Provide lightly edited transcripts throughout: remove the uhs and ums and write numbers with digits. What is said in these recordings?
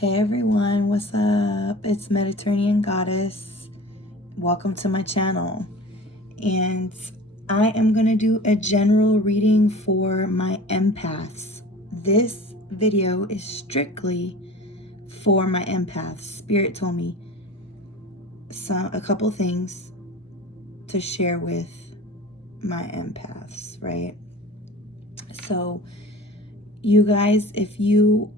Hey everyone, what's up? It's Mediterranean Goddess. Welcome to my channel. And I am going to do a general reading for my empaths. This video is strictly for my empaths. Spirit told me a couple things to share with my empaths, right? So you guys, if you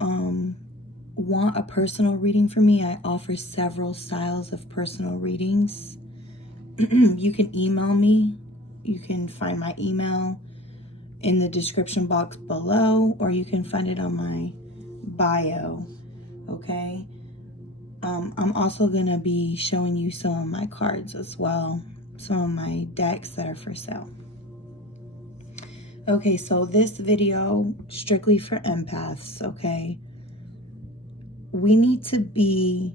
want a personal reading from me, I offer several styles of personal readings. You can email me. You can find my email in the description box below, or you can find it on my bio. Okay. I'm also gonna be showing you some of my cards as well, some of my decks that are for sale. Okay, so this video strictly for empaths. Okay, we need to be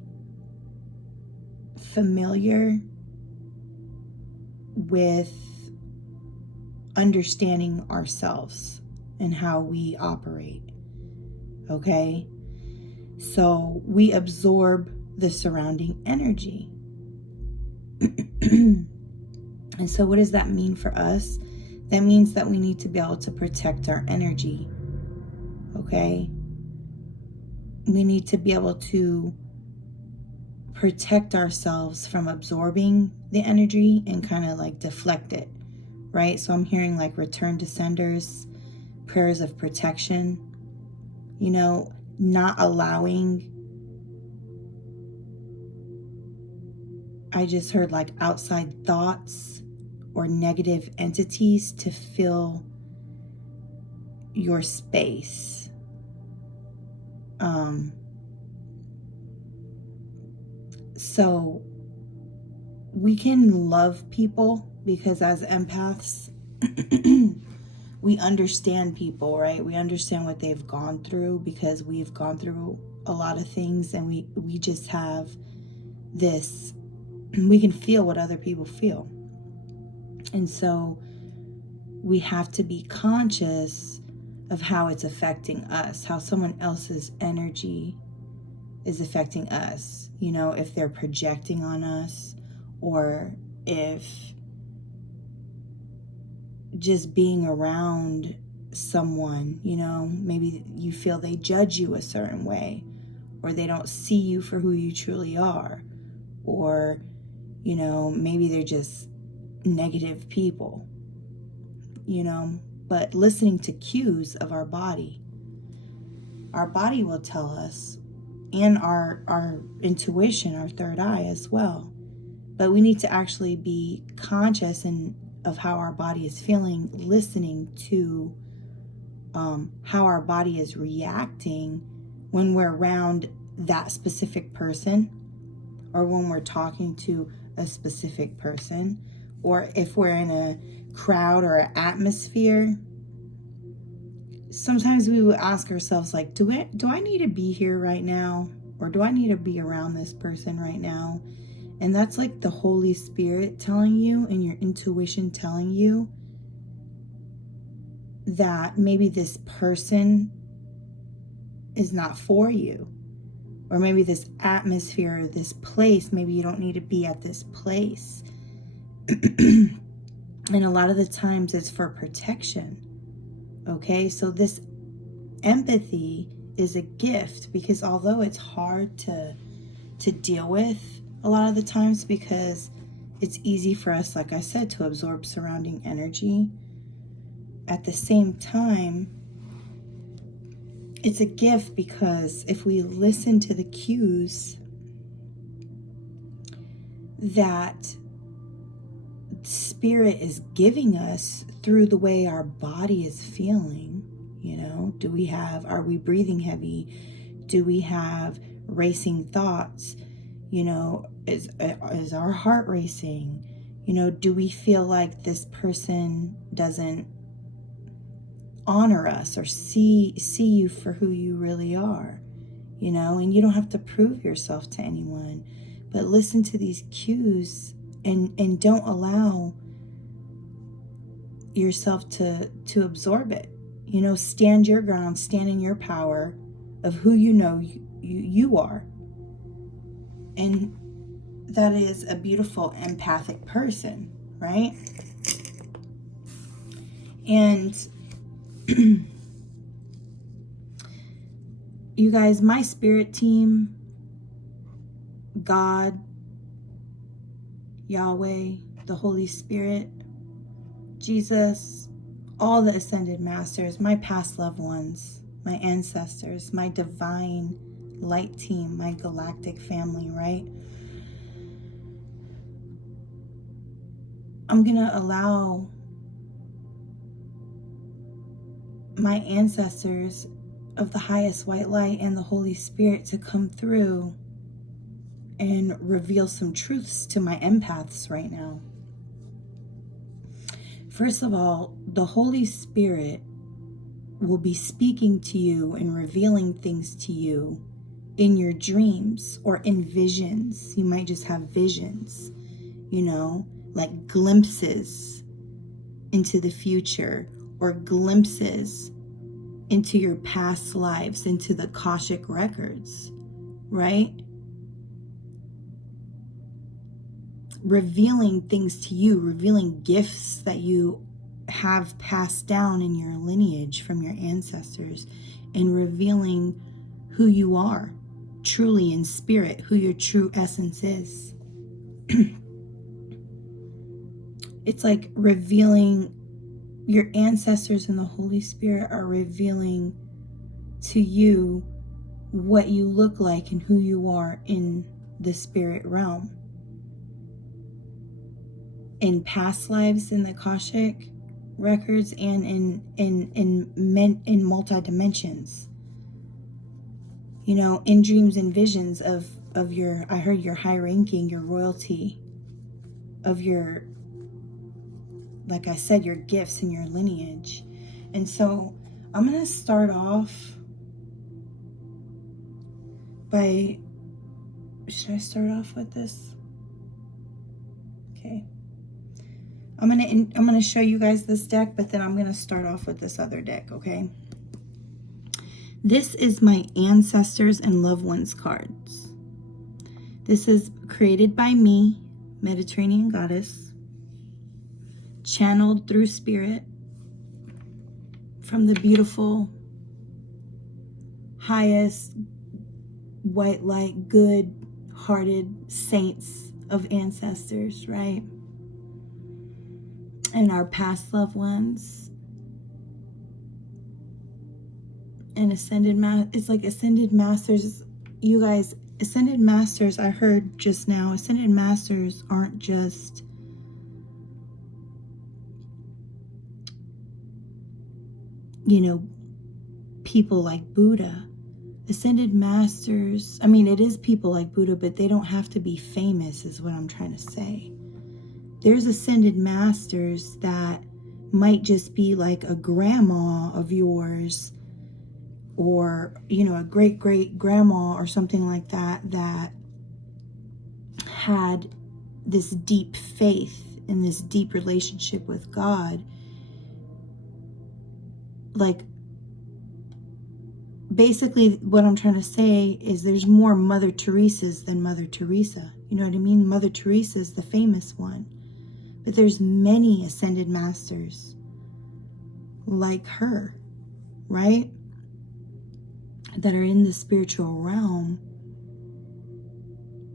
familiar with understanding ourselves and how we operate. Okay, so we absorb the surrounding energy. And so what does that mean for us? That means that we need to be able to protect our energy. Okay, we need to be able to protect ourselves from absorbing the energy and kind of like deflect it, right? So I'm hearing like return to senders, prayers of protection, not allowing. I just heard like outside thoughts or negative entities to fill your space. So we can love people because as empaths, we understand people, right? We understand what they've gone through because we've gone through a lot of things, and we just have this, we can feel what other people feel. And so we have to be conscious of how it's affecting us, how someone else's energy is affecting us, if they're projecting on us, or if just being around someone, maybe you feel they judge you a certain way, or they don't see you for who you truly are, or, maybe they're just negative people, but listening to cues of our body will tell us, and our intuition, our third eye as well. But we need to actually be conscious of how our body is feeling, listening to how our body is reacting when we're around that specific person, or when we're talking to a specific person, or if we're in a crowd or an atmosphere. Sometimes we will ask ourselves, like, do I need to be here right now? Or do I need to be around this person right now? And that's like the Holy Spirit telling you, and your intuition telling you that maybe this person is not for you. Or maybe this atmosphere, or this place, maybe you don't need to be at this place. And a lot of the times it's for protection. Okay, so this empathy is a gift, because although it's hard to deal with a lot of the times, because it's easy for us, like I said, to absorb surrounding energy, at the same time, it's a gift, because if we listen to the cues that Spirit is giving us through the way our body is feeling, are we breathing heavy? Do we have racing thoughts? Is our heart racing? Do we feel like this person doesn't honor us or see you for who you really are? And you don't have to prove yourself to anyone, but listen to these cues, and don't allow yourself to absorb it. Stand your ground, stand in your power of who you you are. And that is a beautiful empathic person, right? And you guys, my spirit team, God, Yahweh, the Holy Spirit, Jesus, all the ascended masters, my past loved ones, my ancestors, my divine light team, my galactic family, right? I'm going to allow my ancestors of the highest white light and the Holy Spirit to come through and reveal some truths to my empaths right now. First of all, the Holy Spirit will be speaking to you and revealing things to you in your dreams or in visions. You might just have visions, like glimpses into the future, or glimpses into your past lives, into the Akashic records, right? Revealing things to you, revealing gifts that you have passed down in your lineage from your ancestors, and revealing who you are truly in spirit, who your true essence is. It's like revealing, your ancestors and the Holy Spirit are revealing to you what you look like and who you are in the spirit realm. In past lives in the Akashic records, and in multi dimensions. In dreams and visions of your, I heard your high ranking, your royalty, of your, like I said, your gifts and your lineage. And so I'm going to start off by, should I start off with this? Okay. I'm going to show you guys this deck, but then I'm going to start off with this other deck, okay? This is my ancestors and loved ones cards. This is created by me, Mediterranean Goddess, channeled through spirit from the beautiful, highest white light, good-hearted saints of ancestors, right? And our past loved ones. And ascended it's like ascended masters. You guys, ascended masters, I heard just now, ascended masters aren't just people like Buddha. Ascended masters, I mean, it is people like Buddha, but they don't have to be famous, is what I'm trying to say. There's ascended masters that might just be like a grandma of yours, or, a great grandma or something like that, that had this deep faith and this deep relationship with God. Like, basically what I'm trying to say is there's more Mother Teresa's than Mother Teresa. You know what I mean? Mother Teresa is the famous one. But there's many ascended masters like her, right? That are in the spiritual realm,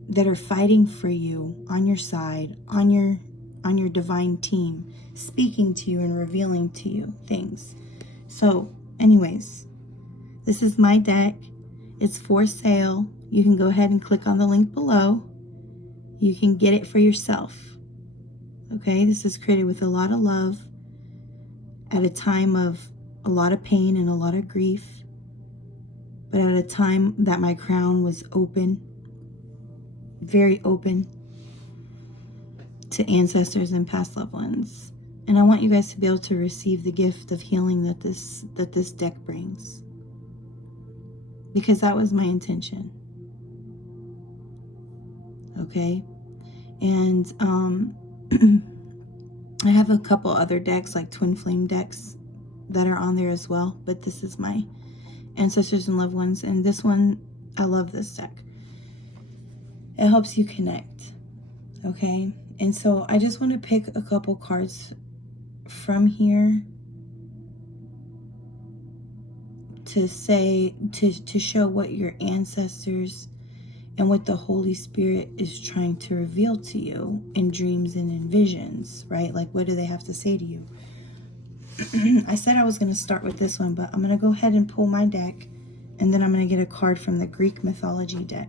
that are fighting for you, on your side, on your divine team, speaking to you and revealing to you things. So anyways, this is my deck. It's for sale. You can go ahead and click on the link below. You can get it for yourself. Okay, this is created with a lot of love at a time of a lot of pain and a lot of grief, but at a time that my crown was open, very open to ancestors and past loved ones. And I want you guys to be able to receive the gift of healing that this deck brings, because that was my intention. Okay, and I have a couple other decks, like twin flame decks, that are on there as well, but this is my ancestors and loved ones. And this one I love this deck. It helps you connect, okay? And so I just want to pick a couple cards from here to say, to show what your ancestors and what the Holy Spirit is trying to reveal to you in dreams and in visions, right? Like, what do they have to say to you? I said I was going to start with this one, but I'm going to go ahead and pull my deck, and then I'm going to get a card from the Greek mythology deck,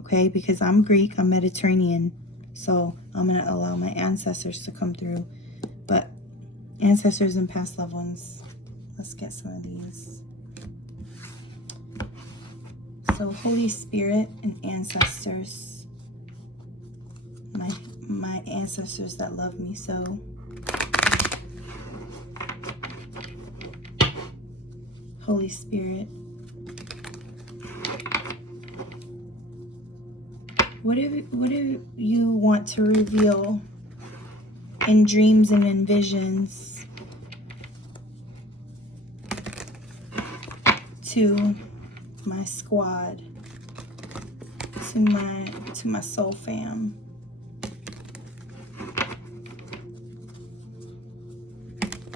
okay? Because I'm Greek, I'm Mediterranean, so I'm going to allow my ancestors to come through. But ancestors and past loved ones, let's get some of these. So Holy Spirit and ancestors, my ancestors that love me so. Holy Spirit, what do you want to reveal in dreams and in visions to my squad, to my soul fam?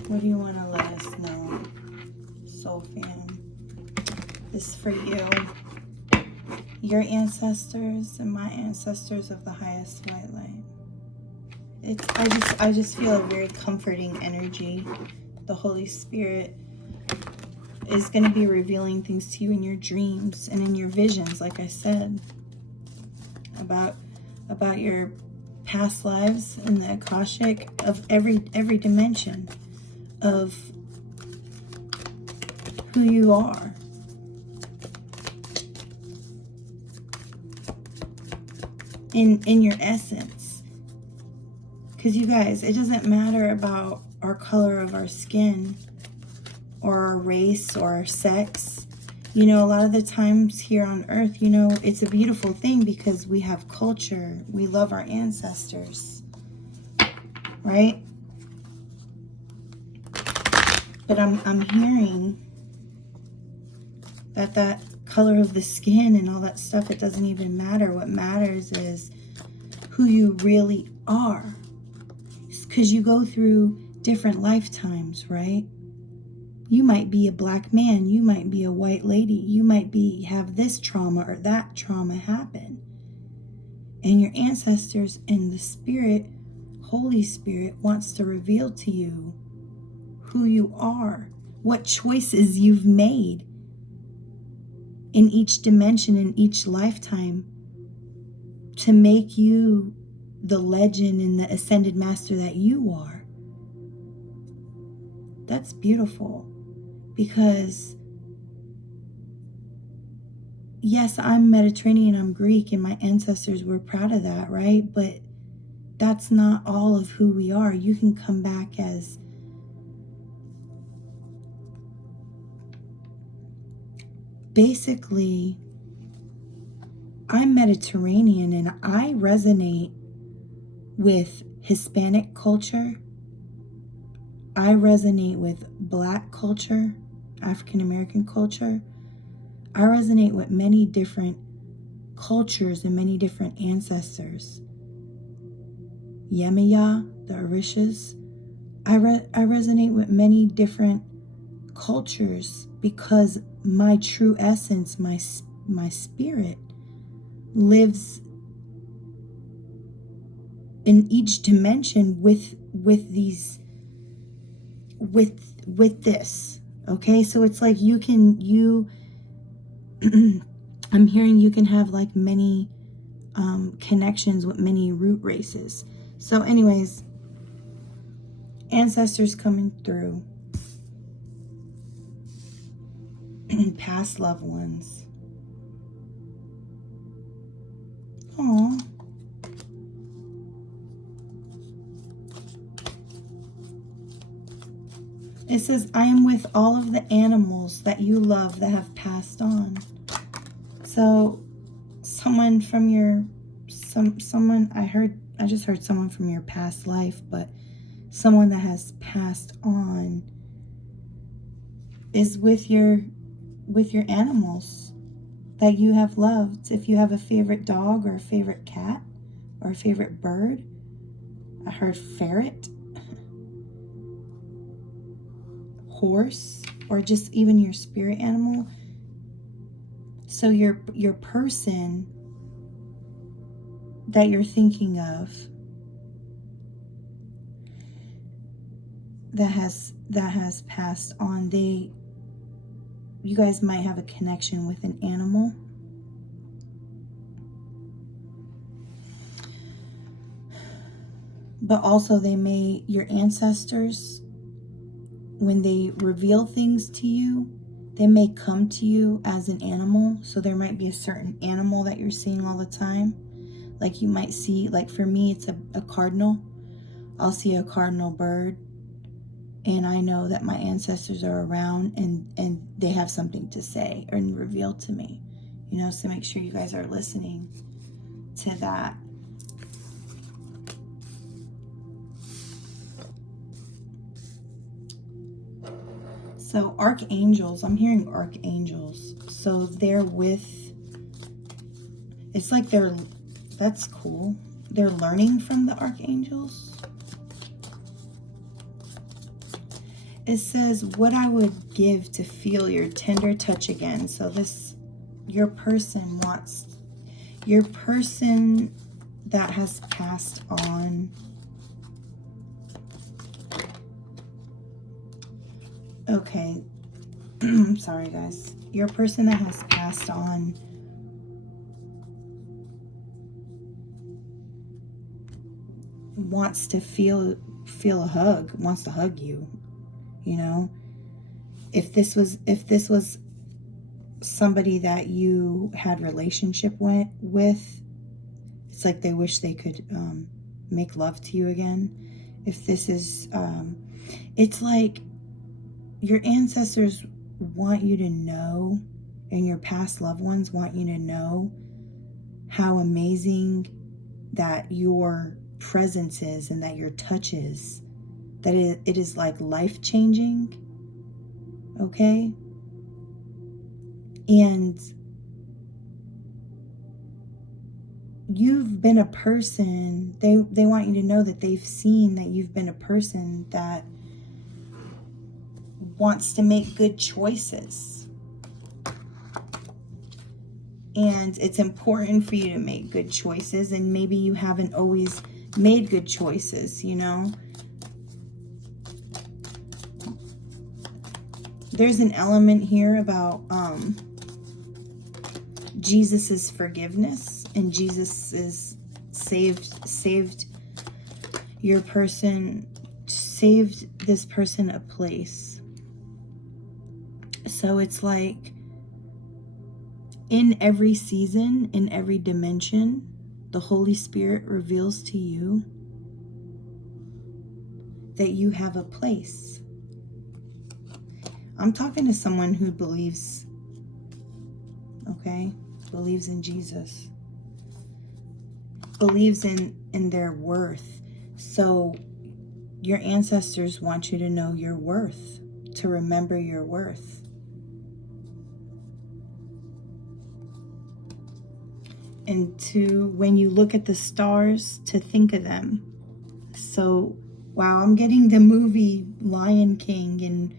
What do you want to let us know, soul fam? This is for you, your ancestors and my ancestors of the highest white light. I just feel a very comforting energy. The Holy Spirit is going to be revealing things to you in your dreams and in your visions, like I said, about your past lives in the Akashic, of every dimension of who you are. In your essence. Because you guys, it doesn't matter about our color of our skin or our race or our sex. You know, a lot of the times here on earth, you know, it's a beautiful thing because we have culture. We love our ancestors, right? But I'm hearing that color of the skin and all that stuff, it doesn't even matter. What matters is who you really are. Because you go through different lifetimes, right? You might be a black man, you might be a white lady, you might have this trauma or that trauma happen. And your ancestors and the Spirit, Holy Spirit, wants to reveal to you who you are, what choices you've made in each dimension, in each lifetime, to make you the legend and the ascended master that you are. That's beautiful, because yes, I'm Mediterranean, I'm Greek, and my ancestors were proud of that, right? But that's not all of who we are. You can come back as basically, I'm Mediterranean and I resonate with Hispanic culture. I resonate with Black culture, African American culture. I resonate with many different cultures and many different ancestors. Yemaya, the Orishas. I resonate with many different cultures because my true essence, my spirit, lives in each dimension with this. Okay, so it's like I'm hearing you can have like many connections with many root races. So anyways, ancestors coming through, past loved ones. Aww. It says, I am with all of the animals that you love that have passed on. So someone from your, I just heard someone from your past life, but someone that has passed on is with your animals. that you have loved. If you have a favorite dog or a favorite cat or a favorite bird, I heard ferret, horse, or just even your spirit animal. So your person that you're thinking of that has passed on, you guys might have a connection with an animal. But also your ancestors, when they reveal things to you, they may come to you as an animal. So there might be a certain animal that you're seeing all the time. Like you might see, like for me, it's a cardinal. I'll see a cardinal bird, and I know that my ancestors are around and they have something to say and reveal to me. So make sure you guys are listening to that. So archangels, I'm hearing archangels. So they're it's like that's cool. They're learning from the archangels. It says, what I would give to feel your tender touch again. So your person that has passed on. Okay. Sorry, guys. Your person that has passed on wants to feel a hug, wants to hug you. If this was somebody that you had relationship with, it's like they wish they could make love to you again. If this is it's like your ancestors want you to know, and your past loved ones want you to know how amazing that your presence is, and that your touch is, that it is like life-changing. Okay? And you've been a person, they want you to know that they've seen that you've been a person that wants to make good choices. And it's important for you to make good choices, and maybe you haven't always made good choices, There's an element here about Jesus's forgiveness, and Jesus is saved your person, saved this person a place. So it's like in every season, in every dimension, the Holy Spirit reveals to you that you have a place. I'm talking to someone who believes, okay? Believes in Jesus. Believes in their worth. So your ancestors want you to know your worth, to remember your worth. And to, when you look at the stars, to think of them. So, wow, I'm getting the movie Lion King, and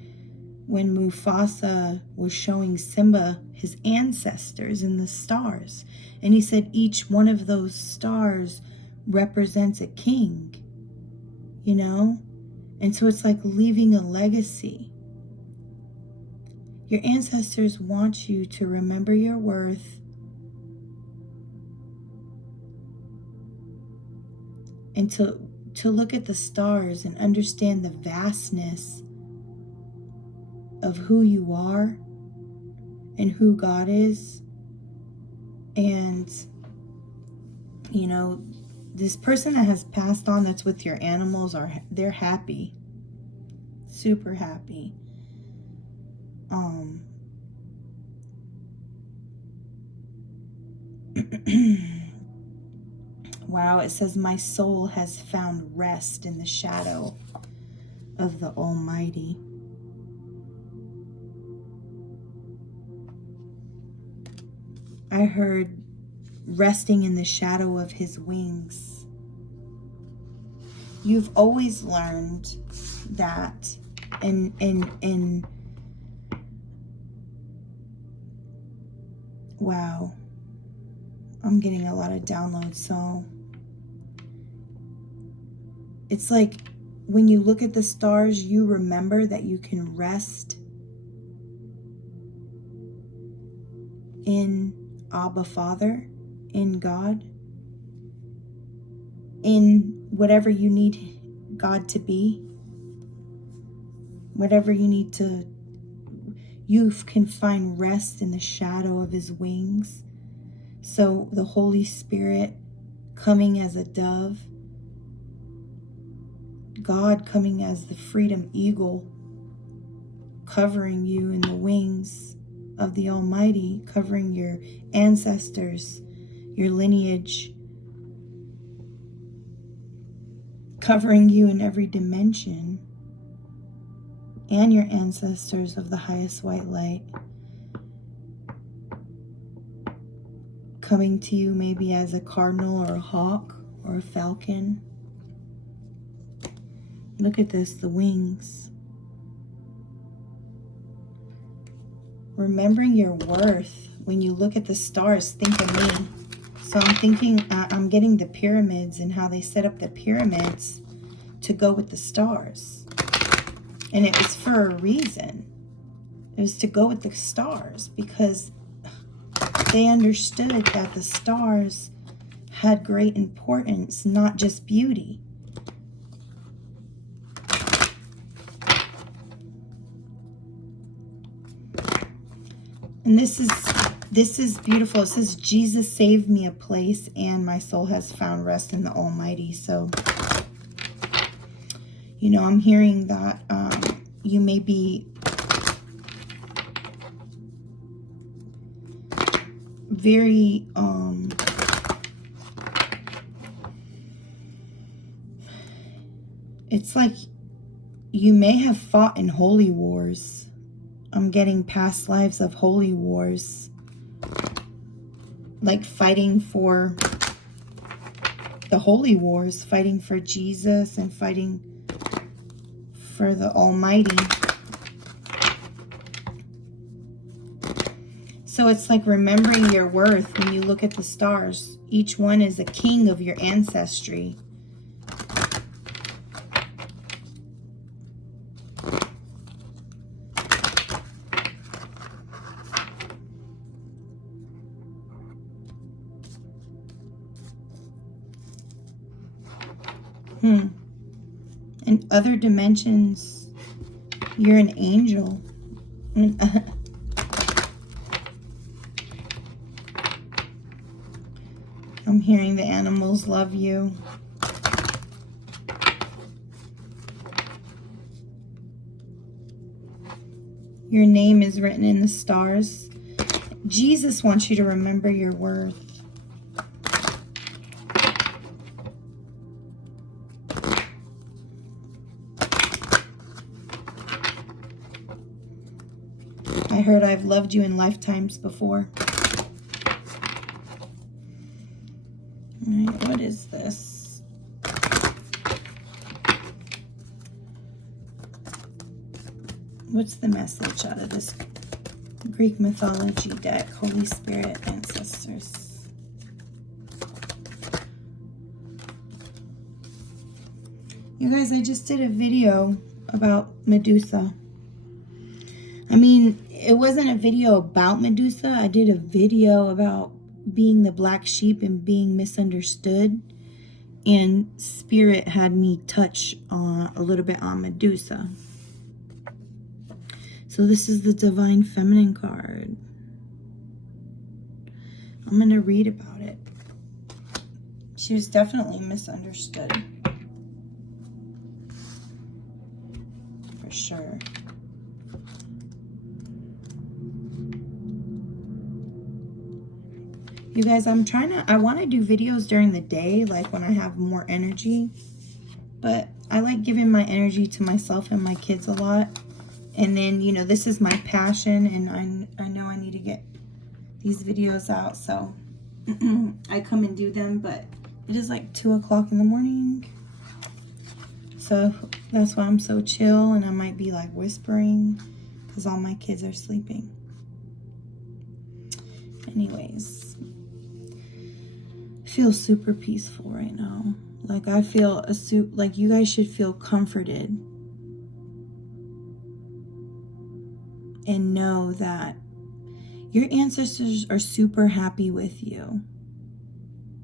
when Mufasa was showing Simba his ancestors in the stars, and he said each one of those stars represents a king, and so it's like leaving a legacy. Your ancestors want you to remember your worth, and to look at the stars and understand the vastness of who you are and who God is. And this person that has passed on, that's with your animals, they're happy, super happy. Wow, it says my soul has found rest in the shadow of the Almighty. I heard resting in the shadow of his wings. You've always learned that and wow, I'm getting a lot of downloads. So it's like when you look at the stars, you remember that you can rest in Abba Father, in God, in whatever you need God to be, whatever you need to, you can find rest in the shadow of his wings. So the Holy Spirit coming as a dove, God coming as the freedom eagle, covering you in the wings of the Almighty, covering your ancestors, your lineage, covering you in every dimension, and your ancestors of the highest white light, coming to you maybe as a cardinal or a hawk or a falcon. Look at this, the wings. Remembering your worth. When you look at the stars, think of me. So I'm thinking, I'm getting the pyramids and how they set up the pyramids to go with the stars. And it was for a reason. It was to go with the stars because they understood that the stars had great importance, not just beauty. And this is beautiful. It says, Jesus saved me a place and my soul has found rest in the Almighty. So, you know, I'm hearing that you may be very, it's like you may have fought in holy wars. I'm getting past lives of holy wars, like fighting for the holy wars, fighting for Jesus and fighting for the Almighty. So it's like remembering your worth when you look at the stars. Each one is a king of your ancestry. In other dimensions, you're an angel. I'm hearing the animals love you. Your name is written in the stars. Jesus wants you to remember your worth. I heard I've loved you in lifetimes before. All right, what is this? What's the message out of this Greek mythology deck? Holy Spirit, ancestors. You guys, I just did a video about Medusa. I mean, it wasn't a video about Medusa. I did a video about being the black sheep and being misunderstood. And Spirit had me touch on a little bit on Medusa. So this is the Divine Feminine card. I'm going to read about it. She was definitely misunderstood. For sure. You guys, I want to do videos during the day, like when I have more energy. But I like giving my energy to myself and my kids a lot. And then, you know, this is my passion, and I know I need to get these videos out, so I come and do them, but it is like 2 o'clock in the morning. So that's why I'm so chill, and I might be like whispering because all my kids are sleeping. Anyways, I feel super peaceful right now. Like I feel like you guys should feel comforted and know that your ancestors are super happy with you.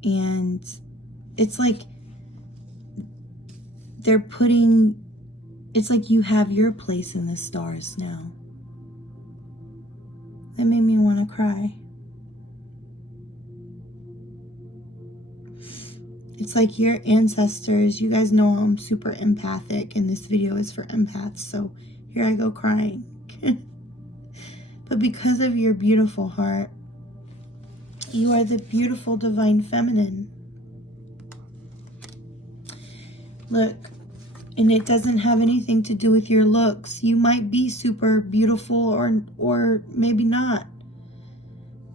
And it's like it's like you have your place in the stars now. That made me want to cry. It's like your ancestors, you guys know I'm super empathic, and this video is for empaths, so here I go crying. But because of your beautiful heart, you are the beautiful divine feminine. Look, and it doesn't have anything to do with your looks. You might be super beautiful or maybe not,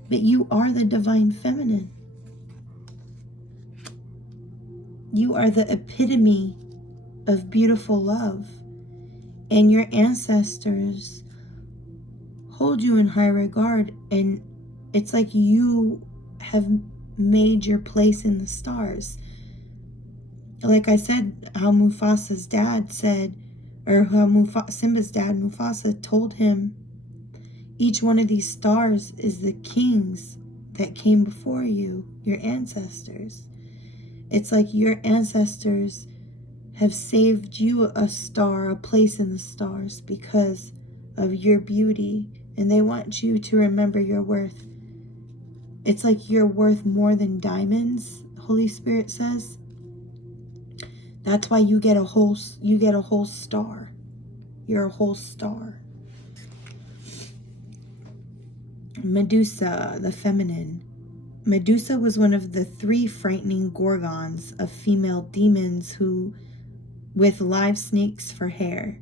but you are the divine feminine. You are the epitome of beautiful love, and your ancestors hold you in high regard, and it's like you have made your place in the stars. Like I said, how Mufasa's dad said, or how Simba's dad, Mufasa, told him, each one of these stars is the kings that came before you, your ancestors. It's like your ancestors have saved you a star, a place in the stars because of your beauty, and they want you to remember your worth. It's like you're worth more than diamonds, Holy Spirit says. That's why you get a whole star. You're a whole star. Medusa, the feminine. Medusa was one of the 3 frightening gorgons of female demons with live snakes for hair.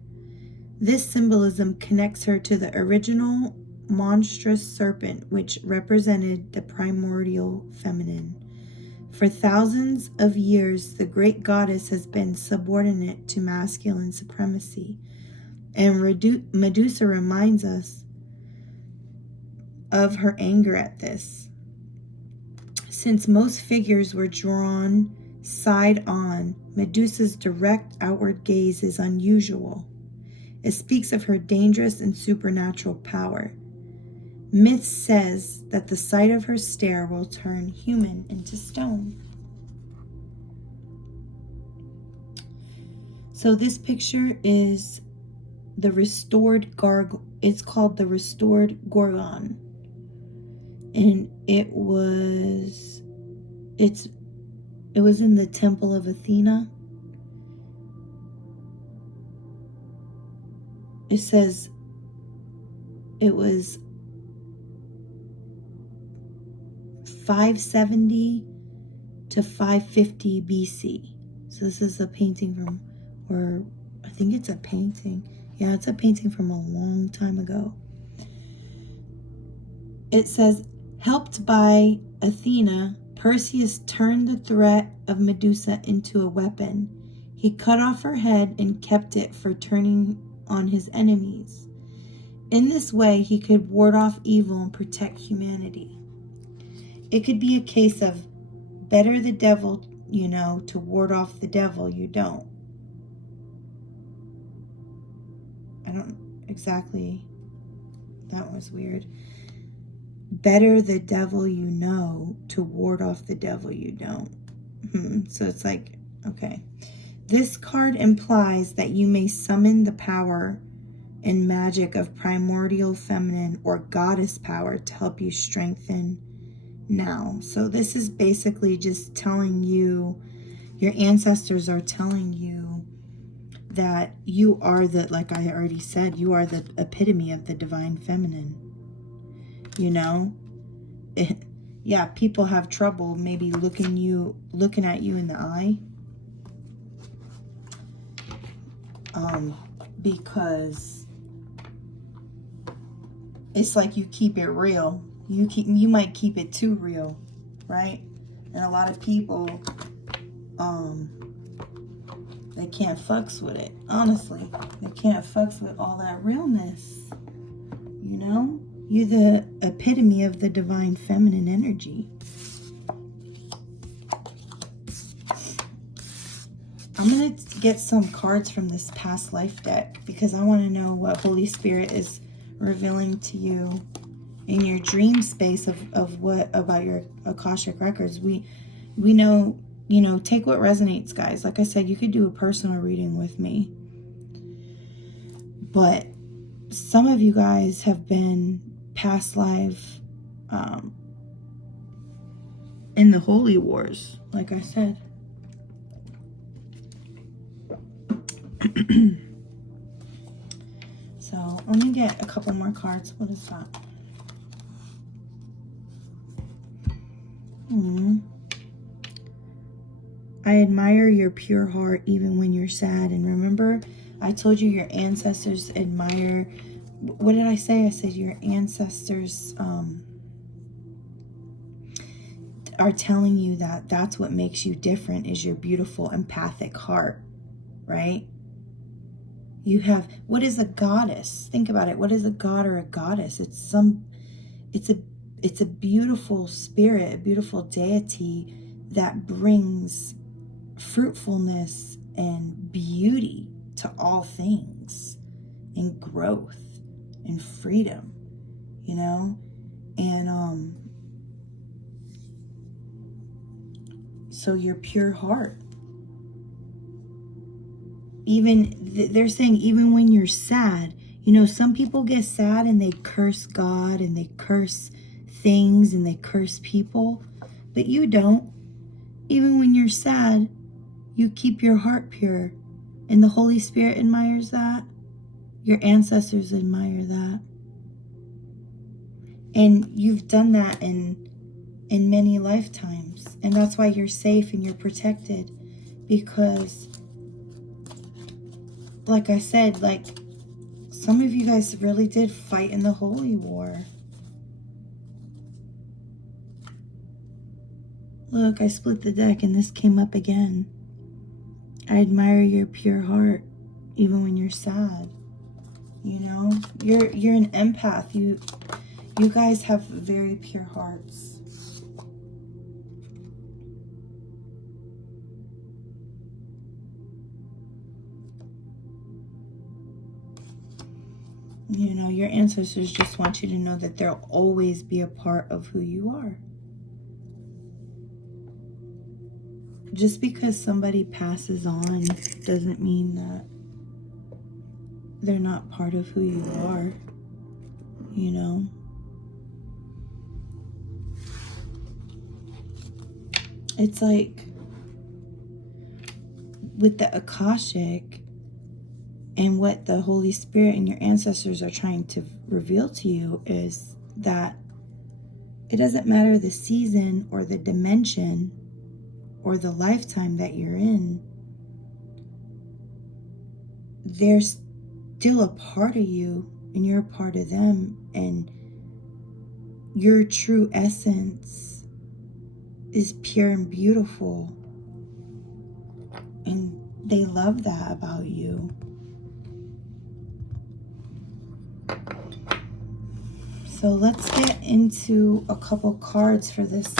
This symbolism connects her to the original monstrous serpent, which represented the primordial feminine. For thousands of years, the great goddess has been subordinate to masculine supremacy, and Medusa reminds us of her anger at this. Since most figures were drawn side on, Medusa's direct outward gaze is unusual. It speaks of her dangerous and supernatural power. Myth says that the sight of her stare will turn human into stone. So this picture is the restored it's called the restored Gorgon. And it was in the temple of Athena. It says it was 570 to 550 BC. So this is a painting from, or I think it's a painting. Yeah, it's a painting from a long time ago. It says, helped by Athena, Perseus turned the threat of Medusa into a weapon. He cut off her head and kept it for turning on his enemies. In this way, he could ward off evil and protect humanity. It could be a case of better the devil, to ward off the devil you don't. I don't exactly, that was weird. Better the devil you know to ward off the devil you don't. So it's like, okay. This card implies that you may summon the power and magic of primordial feminine or goddess power to help you strengthen now. So this is basically just telling you, your ancestors are telling you that you are like I already said, you are the epitome of the divine feminine. Yeah, people have trouble maybe looking at you in the eye. Because it's like you keep it real. You might keep it too real, right? And a lot of people, they can't fucks with it. Honestly, they can't fucks with all that realness. You know, you're the epitome of the divine feminine energy. I'm going to get some cards from this past life deck because I want to know what Holy Spirit is revealing to you in your dream space of what about your Akashic records. We know, you know, take what resonates, guys. Like I said, you could do a personal reading with me. But some of you guys have been past life in the holy wars, like I said. So let me get a couple more cards. What is that? I admire your pure heart even when you're sad. And remember, I told you your ancestors admire. What did I say? I said your ancestors are telling you that that's what makes you different, is your beautiful empathic heart, right? You have, what is a goddess? Think about it. What is a god or a goddess? It's a beautiful spirit, a beautiful deity that brings fruitfulness and beauty to all things, and growth and freedom, you know? And so your pure heart, even they're saying even when you're sad, you know, some people get sad and they curse God and they curse things and they curse people, but you don't. Even when you're sad, you keep your heart pure, and the Holy Spirit admires that. Your ancestors admire that, and you've done that in many lifetimes, and that's why you're safe and you're protected, because like I said, like some of you guys really did fight in the holy war. Look, I split the deck and this came up again. I admire your pure heart even when you're sad. You know, you're an empath. You guys have very pure hearts. You know, your ancestors just want you to know that they'll always be a part of who you are. Just because somebody passes on doesn't mean that they're not part of who you are, you know? It's like with the Akashic and what the Holy Spirit and your ancestors are trying to reveal to you is that it doesn't matter the season or the dimension or the lifetime that you're in, they're still a part of you and you're a part of them, and your true essence is pure and beautiful, and they love that about you. So let's get into a couple cards for this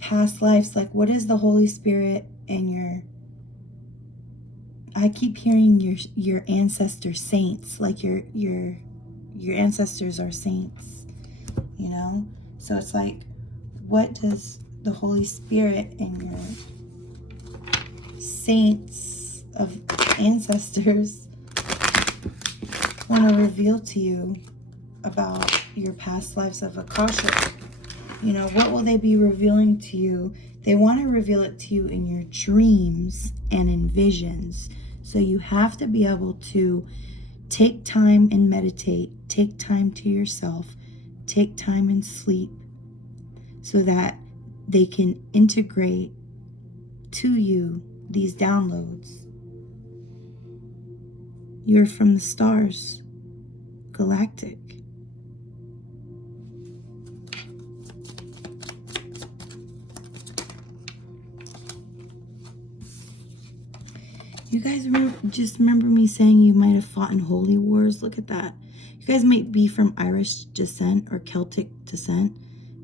past lives. Like, what is the Holy Spirit and your, I keep hearing your ancestor saints, like your ancestors are saints, you know? So it's like, what does the Holy Spirit and your saints of ancestors want to reveal to you about your past lives of Akashic? You know, what will they be revealing to you? They want to reveal it to you in your dreams and in visions. So you have to be able to take time and meditate, take time to yourself, take time and sleep, so that they can integrate to you these downloads. You're from the stars, galactic. you guys remember me saying you might have fought in holy wars? Look at that. You guys might be from Irish descent or Celtic descent,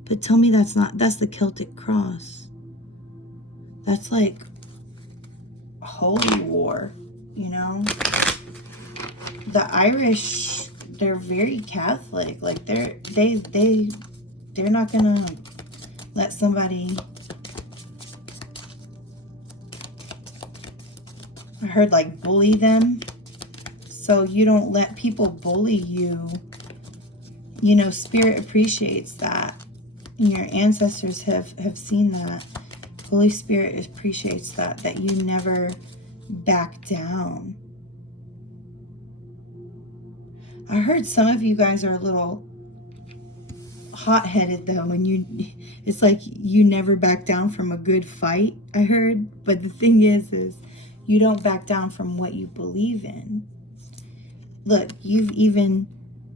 but tell me that's the Celtic cross. That's like holy war, you know? The Irish, they're very Catholic. Like they're not gonna let somebody, I heard, like bully them. So you don't let people bully you. You know, Spirit appreciates that. And your ancestors have seen that. Holy Spirit appreciates that you never back down. I heard some of you guys are a little hot-headed though, and it's like you never back down from a good fight, I heard. But the thing is you don't back down from what you believe in. Look, you've even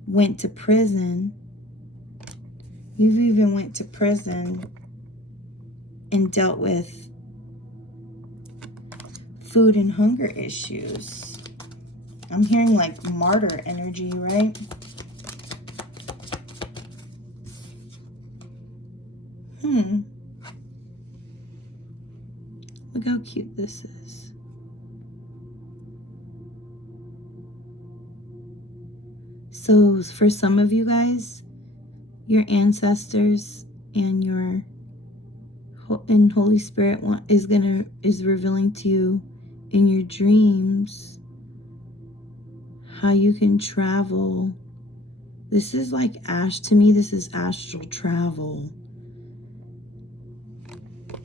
went to prison. You've even went to prison and dealt with food and hunger issues. I'm hearing like martyr energy, right? Look how cute this is. So for some of you guys, your ancestors and Holy Spirit is revealing to you in your dreams how you can travel. This is like to me, this is astral travel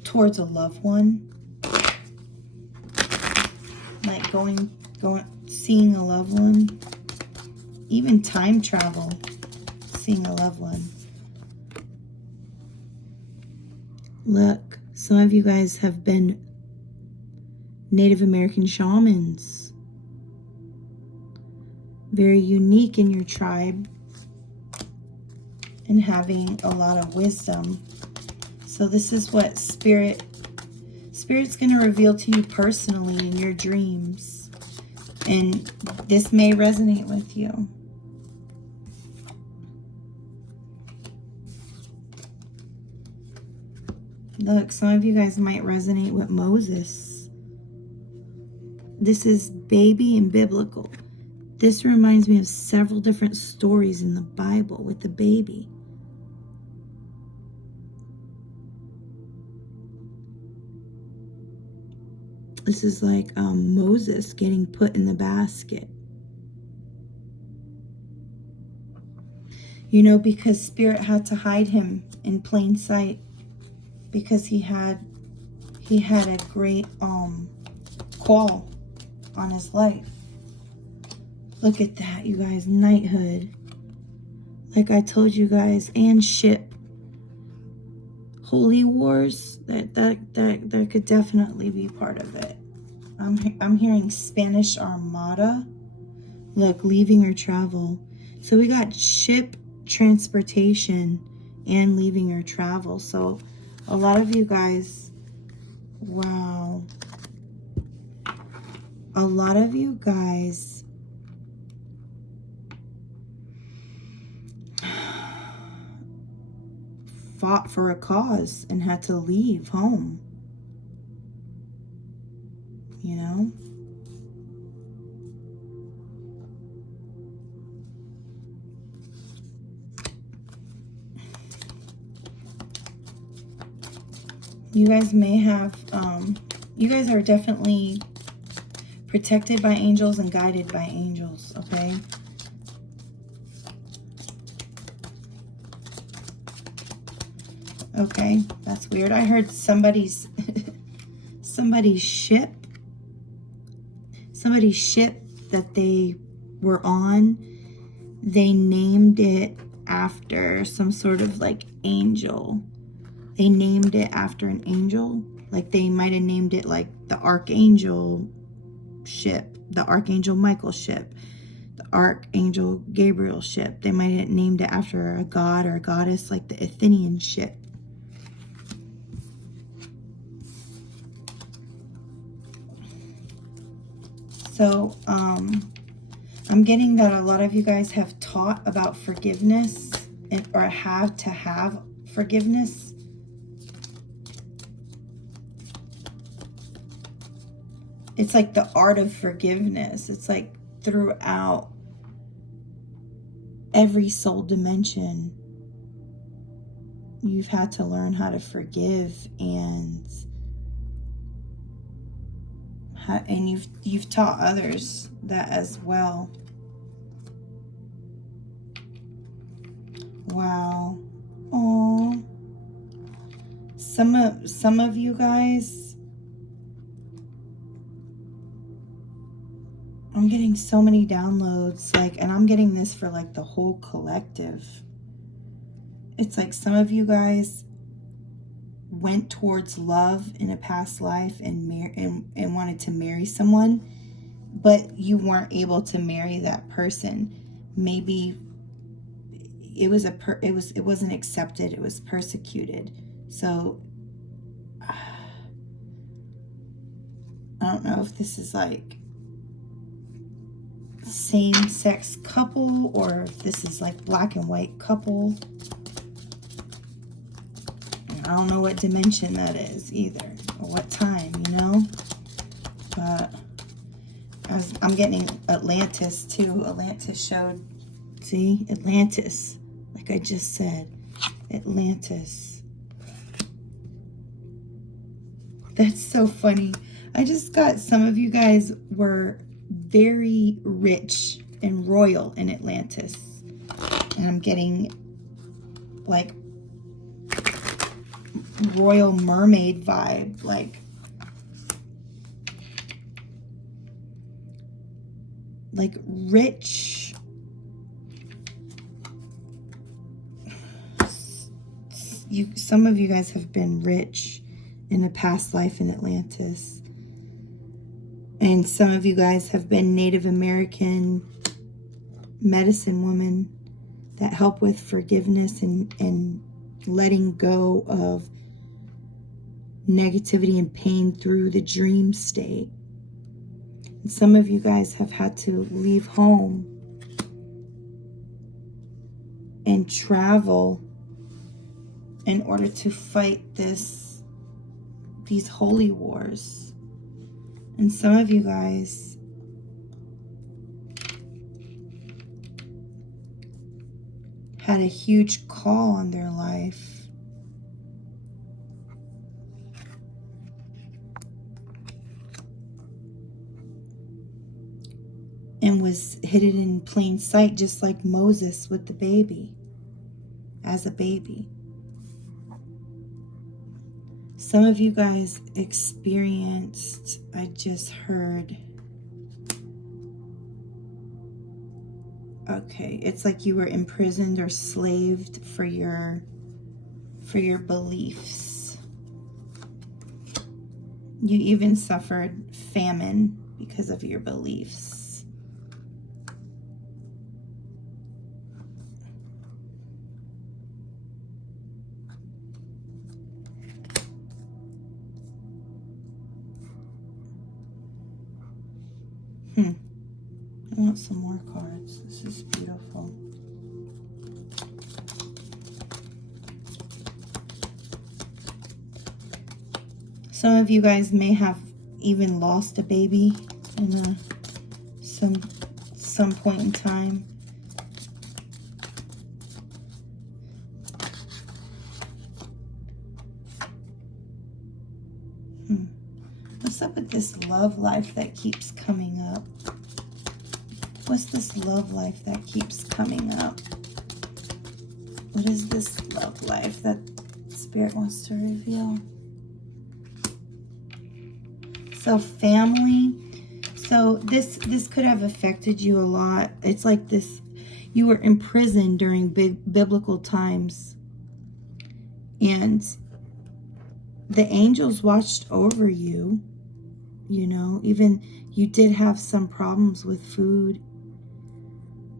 towards a loved one. Like seeing a loved one. Even time travel, seeing a loved one. Look, some of you guys have been Native American shamans. Very unique in your tribe and having a lot of wisdom. So this is what Spirit's going to reveal to you personally in your dreams. And this may resonate with you. Look, some of you guys might resonate with Moses. This is baby and biblical. This reminds me of several different stories in the Bible with the baby. This is like Moses getting put in the basket. You know, because Spirit had to hide him in plain sight. Because he had a great call on his life. Look at that, you guys. Knighthood. Like I told you guys, and ship. Holy wars. That could definitely be part of it. I'm hearing Spanish Armada. Look, leaving or travel. So we got ship, transportation, and leaving or travel. So a lot of you guys, wow. A lot of you guys fought for a cause and had to leave home. You know? You guys may have, you guys are definitely protected by angels and guided by angels, okay? Okay, that's weird. I heard somebody's ship that they were on, they named it after some sort of like angel. They named it after an angel. Like they might have named it like the Archangel ship, the Archangel Michael ship, the Archangel Gabriel ship. They might have named it after a god or a goddess, like the Athenian ship. So, I'm getting that a lot of you guys have taught about forgiveness or have to have forgiveness. It's like the art of forgiveness. It's like throughout every soul dimension, you've had to learn how to forgive, and you've taught others that as well. Wow. Oh, some of you guys, I'm getting so many downloads, like, and I'm getting this for like the whole collective. It's like some of you guys went towards love in a past life and wanted to marry someone, but you weren't able to marry that person. Maybe it wasn't accepted, it was persecuted. So I don't know if this is like same-sex couple or if this is like black and white couple. I don't know what dimension that is either, or what time, you know? But I'm getting Atlantis too. Atlantis showed, see? Atlantis, like I just said. Atlantis. That's so funny. I just got some of you guys were very rich and royal in Atlantis. And I'm getting like Royal Mermaid vibe, like rich, some of you guys have been rich in a past life in Atlantis, and some of you guys have been Native American medicine women that help with forgiveness and letting go of negativity and pain through the dream state. And some of you guys have had to leave home and travel in order to fight these holy wars. And some of you guys had a huge call on their life. And was hidden in plain sight, just like Moses with the baby, as a baby. Some of you guys experienced, I just heard, okay, it's like you were imprisoned or slaved for your beliefs. You even suffered famine because of your beliefs. I want some more cards. This is beautiful. Some of you guys may have even lost a baby in some point in time. What's up with this love life that keeps coming up? What's this love life that keeps coming up? What is this love life that Spirit wants to reveal? So family. So this could have affected you a lot. It's like this, you were imprisoned during biblical times. And the angels watched over you. You know, even you did have some problems with food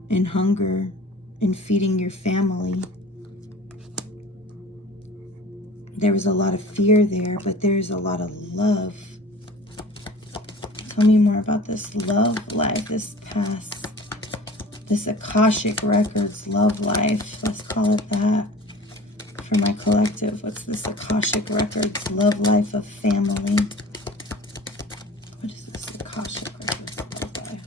and hunger and feeding your family. There was a lot of fear there, but there's a lot of love. Tell me more about this love life, this past, this Akashic Records love life. Let's call it that for my collective. What's this Akashic Records love life of family? What is this Akashic Records love life?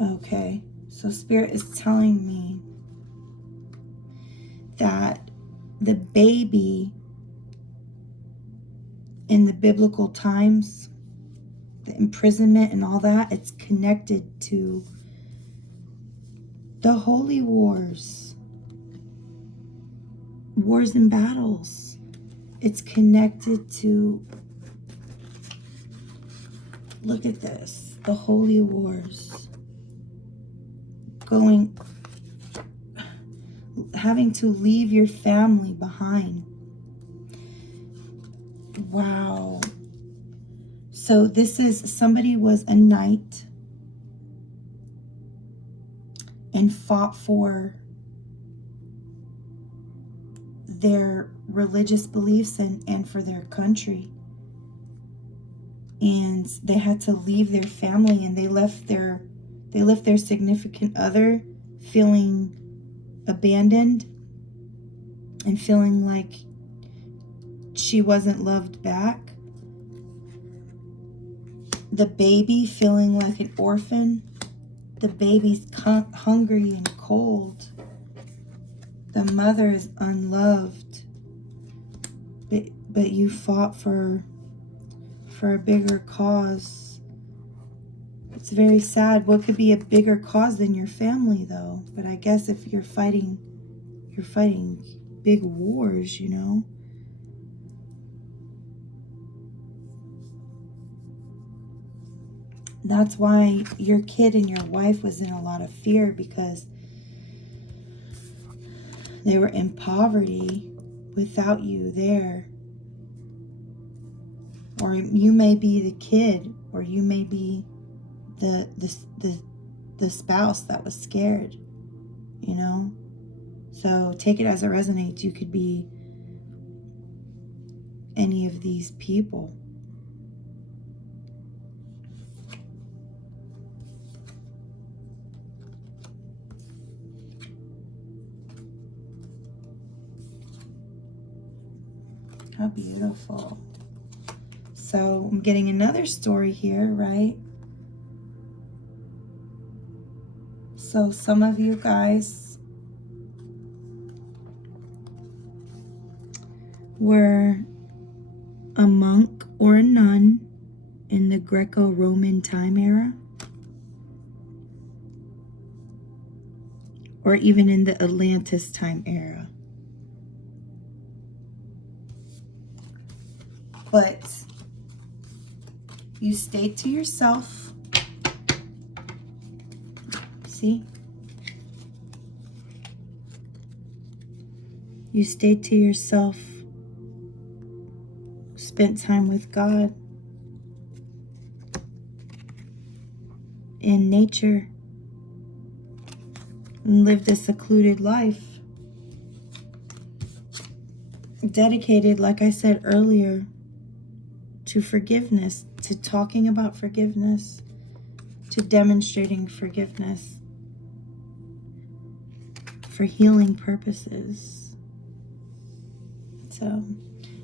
Okay, so Spirit is telling me that the baby in the biblical times, the imprisonment and all that, it's connected to the holy wars and battles. It's connected to, look at this, the holy wars. Having to leave your family behind. Wow. So this is, somebody was a knight and fought for their religious beliefs and for their country. And they had to leave their family, and they left their significant other feeling abandoned and feeling like she wasn't loved back. The baby feeling like an orphan. The baby's hungry and cold. The mother is unloved. But you fought for a bigger cause. It's very sad. What could be a bigger cause than your family, though? But I guess if you're fighting big wars, you know. That's why your kid and your wife was in a lot of fear, because they were in poverty without you there. Or you may be the kid, or you may be the spouse that was scared, you know. So take it as it resonates. You could be any of these people. How beautiful. So I'm getting another story here, right? So some of you guys were a monk or a nun in the Greco-Roman time era, or even in the Atlantis time era. But you stayed to yourself. See? You stayed to yourself, spent time with God, in nature, and lived a secluded life. Dedicated, like I said earlier, to forgiveness, to talking about forgiveness, to demonstrating forgiveness for healing purposes. So,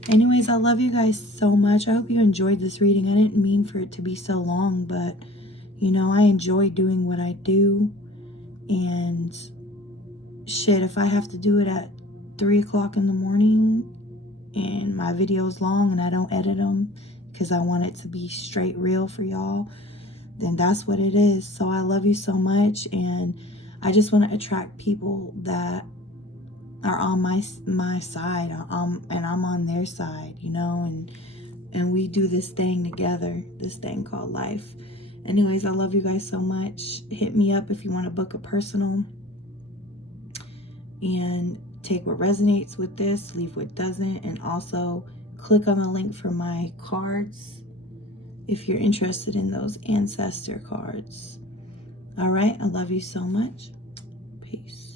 anyways, I love you guys so much. I hope you enjoyed this reading. I didn't mean for it to be so long, but, you know, I enjoy doing what I do. And shit, if I have to do it at 3 o'clock in the morning and my video's long and I don't edit them because I want it to be straight real for y'all, then that's what it is. So I love you so much, and I just want to attract people that are on my side, and I'm on their side, you know, and we do this thing together, this thing called life. Anyways, I love you guys so much. Hit me up if you want to book a personal, and take what resonates with this, leave what doesn't, and also click on the link for my cards if you're interested in those ancestor cards. All right, I love you so much. Peace.